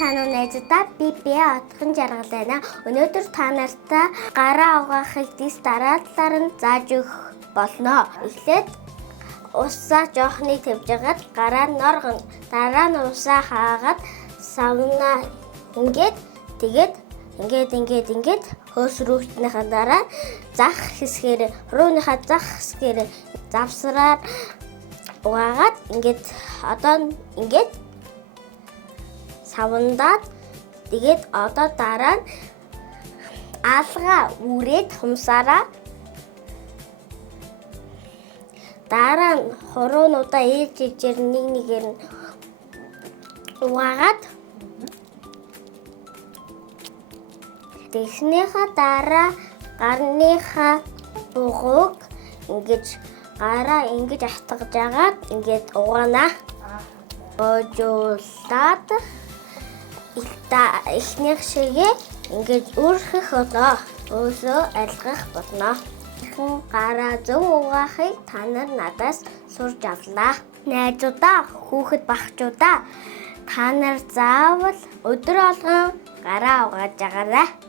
цаана найзуудаа би отхон жаргал байна. Өнөөдөр та нартай гараа угаахыг дис дараалалаар нь зааж өгөх болно. Эхлээд усаа жоохныг тавьж агаад гараа нь оргоно. Дараа нь усаа хаагаад савнаа ингээд хөөсрүүхтнийхаа дараа зах хэсгээр рууныхаа зах хэсгээр завсраар угаагаад ингээд савндаад тэгээд одоо дараа нь аалгаа үрээд хумсаараа дараа нь хуруунуудаа ээлжээр нэгээр нь угаагаад тэгснийхаа дараа гарныхаа бугууг гараа ингэж атгаж агаад ингээд угаана. Боожуулаад эхнийх шигээ ингэж өөрхөх болоо. Өсөө алгах болно. Гараа зөв угаахыг та нар надаас сурч авлаа. Найзуудаа, хүүхэд багчуудаа та нар заавал өдөр болгон гараа угааж агаарай.